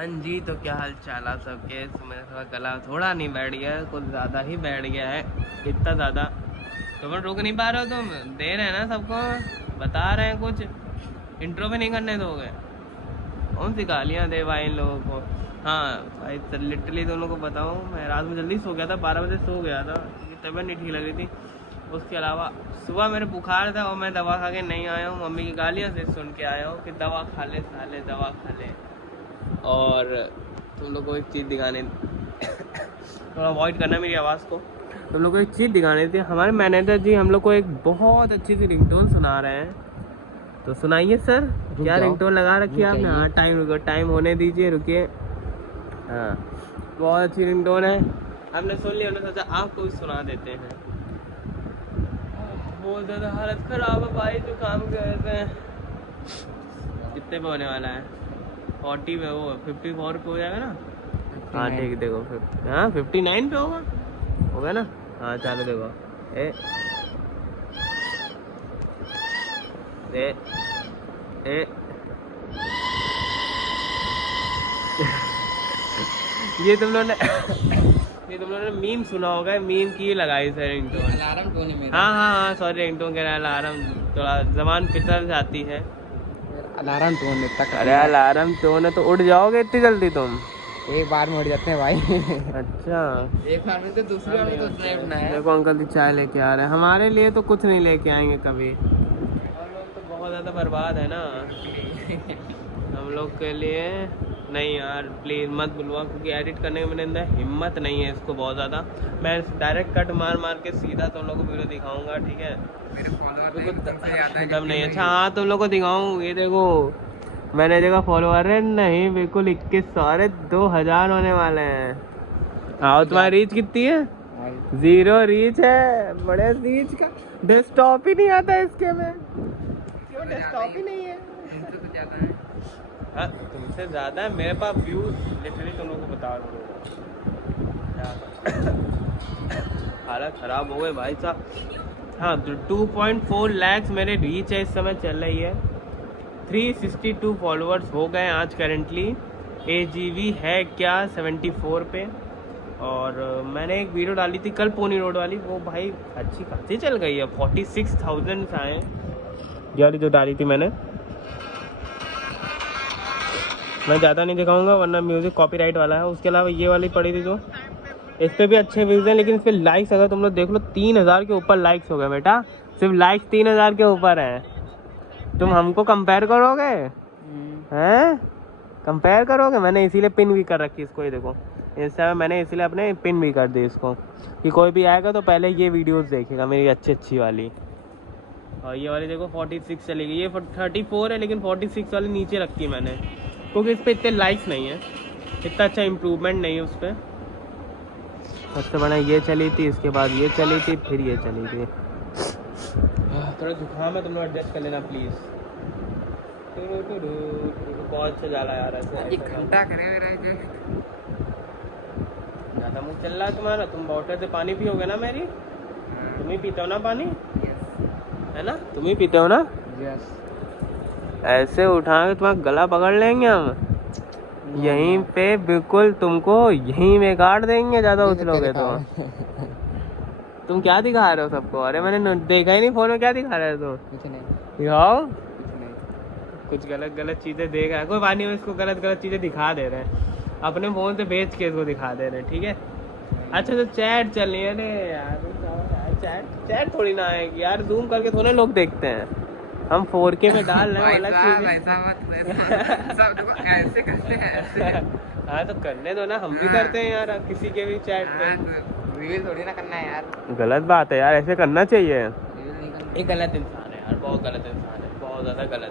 हाँ जी, तो क्या हाल चाल आप सबके। मेरा थोड़ा गला थोड़ा नहीं बैठ गया है, कुछ ज़्यादा ही बैठ गया है। कितना ज़्यादा तो मैं रुक नहीं पा रहे हो, तुम दे रहे हैं ना सबको, बता रहे हैं कुछ, इंट्रो भी नहीं करने दोगे। कौन सी गालियाँ दे भाई इन लोगों को। हाँ भाई, लिटरली तुम लोगों को बताऊँ, मैं रात में जल्दी सो गया था, 12 बजे सो गया था क्योंकि तबीयत नहीं ठीक लग रही थी। उसके अलावा सुबह मेरे बुखार था और मैं दवा खा के नहीं आया हूँ, मम्मी की गालियाँ से सुन के आया हूँ कि दवा खा ले साले, दवा खा ले। और तुम लोग को एक चीज़ दिखाने थोड़ा अवॉइड करना मेरी आवाज़ को। तुम लोग को एक चीज़ दिखानी थी, हमारे मैनेजर जी हम लोग को एक बहुत अच्छी सी रिंगटोन सुना रहे हैं, तो सुनाइए सर। क्या रिंगटोन लगा रखी है आपने? हाँ टाइम रुको, टाइम होने दीजिए, रुकिए। हाँ बहुत अच्छी रिंगटोन है, हमने सुन लिया, हमने सोचा आपको भी सुना देते हैं। बहुत ज़्यादा हालत ख़राब है भाई, जो काम कर रहे हैं। कितने पे होने वाला है? 40 पे, वो 54 पे हो जाएगा ना? हाँ ठीक, देखो हाँ 59 पे होगा ना? हाँ चलो देखो, ए ए ये तुम लोगों ने ये तुम लोगों ने मीम सुना होगा, मीम की लगाई सर रिंगटोन। अलार्म टोन है मेरा। हाँ सॉरी, रिंगटोन कह रहा है अलार्म, थोड़ा जबान फिसल जाती है। अलार्म टोन है तक। अरे अलार्म टोन है तो उठ जाओगे इतनी जल्दी तुम? एक बार में उठ जाते हैं भाई। अच्छा, एक बार में तो दूसरी बार में तो उठना ही उठना है। देखो अंकल जी चाय लेके आ रहे हैं, हमारे लिए तो कुछ नहीं लेके आएंगे कभी। हम लोग तो बहुत ज़्यादा बर्बाद है ना। हम लोग के लिए नहीं यार, प्लीज़ मत बुलवा, क्योंकि एडिट करने में मेरे अंदर हिम्मत नहीं है इसको बहुत ज़्यादा। मैं डायरेक्ट कट मार मार के सीधा तुम लोग को वीडियो दिखाऊंगा, ठीक है? मेरे फॉलोअर दम नहीं। अच्छा हाँ, तुम लोग को दिखाऊँ, ये देखो मैंने जगह फॉलोअर है नहीं, बिल्कुल 2100, अरे 2000 होने वाले हैं। हाँ तुम्हारी रीच कितनी है? 0 रीच है। बड़े रीच का डेस्कटॉप ही नहीं आता इसके में, क्यों डेस्कटॉप ही नहीं है? हाँ तुमसे ज़्यादा है मेरे पास व्यूज, लिटरली तुम लोगों को बता रहा हालत ख़राब हो गई भाई साहब। हाँ 2.4 लाख मेरे रीच है, इस समय चल रही है। 362 फॉलोअर्स हो गए आज करेंटली। AGV है क्या 74 पे। और मैंने एक वीडियो डाली थी कल पोनी रोड वाली, वो भाई अच्छी खासी चल गई है, 46,000 आए यार जो डाली थी मैंने। मैं ज़्यादा नहीं दिखाऊंगा वरना म्यूज़िक कॉपीराइट वाला है। उसके अलावा ये वाली पड़ी थी जो, इस पर भी अच्छे व्यूज़ हैं, लेकिन इस पर लाइक्स अगर तुम लोग देख लो 3000 के ऊपर लाइक्स हो गए बेटा, सिर्फ लाइक्स 3000 के ऊपर हैं। तुम हमको कंपेयर करोगे हैं? कंपेयर करोगे? मैंने इसीलिए पिन भी कर रखी इसको, ये देखो इंस्टा में मैंने इसीलिए अपने पिन भी कर दी इसको, कि कोई भी आएगा तो पहले ये वीडियोस देखेगा मेरी अच्छी वाली। और ये वाली देखो 46 चलेगी, ये 34 है लेकिन 46 वाली नीचे रखी है मैंने, क्योंकि इस पर इतने लाइक्स नहीं है, इतना अच्छा इम्प्रूवमेंट नहीं है उस पर। सबसे बड़ा ये चली थी, इसके बाद ये चली थी, फिर ये चली थी। थोड़ा जुकाम है, तुम लोग एडजस्ट कर लेना प्लीज़। बहुत अच्छा जाला यार, ऐसे घंटा करे मेरा ज़्यादा मुँह चल रहा है तुम्हारा। तुम बॉटल से पानी पियोगे ना मेरी? तुम ही पीते हो ना पानी, है ना? तुम ही पीते हो ना? ऐसे उठा के तुम्हारा गला पकड़ लेंगे हम, यहीं पे बिल्कुल तुमको यहीं में काट देंगे ज़्यादा उछलोगे तो। तुम क्या दिखा रहे हो सबको? अरे मैंने देखा ही नहीं फोन में, क्या दिखा रहे हो तुम? कुछ नहीं, दिखाओ। कुछ गलत चीज़ें देख रहा है, कोई बात नहीं, इसको गलत चीज़ें दिखा दे रहे हैं, अपने फ़ोन से भेज के इसको दिखा दे रहे हैं, ठीक है? अच्छा तो चैट चल रही है। अरे यार चैट थोड़ी ना आएगी यार, जूम करके थोड़े लोग देखते हैं, हम 4K में डाल रहे हैं अलग चीज़। ऐसे करते हैं। हाँ तो करने दो ना, हम भी करते हैं यार किसी के भी चैट पे। रील थोड़ी ना करना है यार, गलत बात है यार, ऐसे करना चाहिए। ये गलत इंसान है यार, बहुत गलत इंसान है, बहुत ज़्यादा गलत।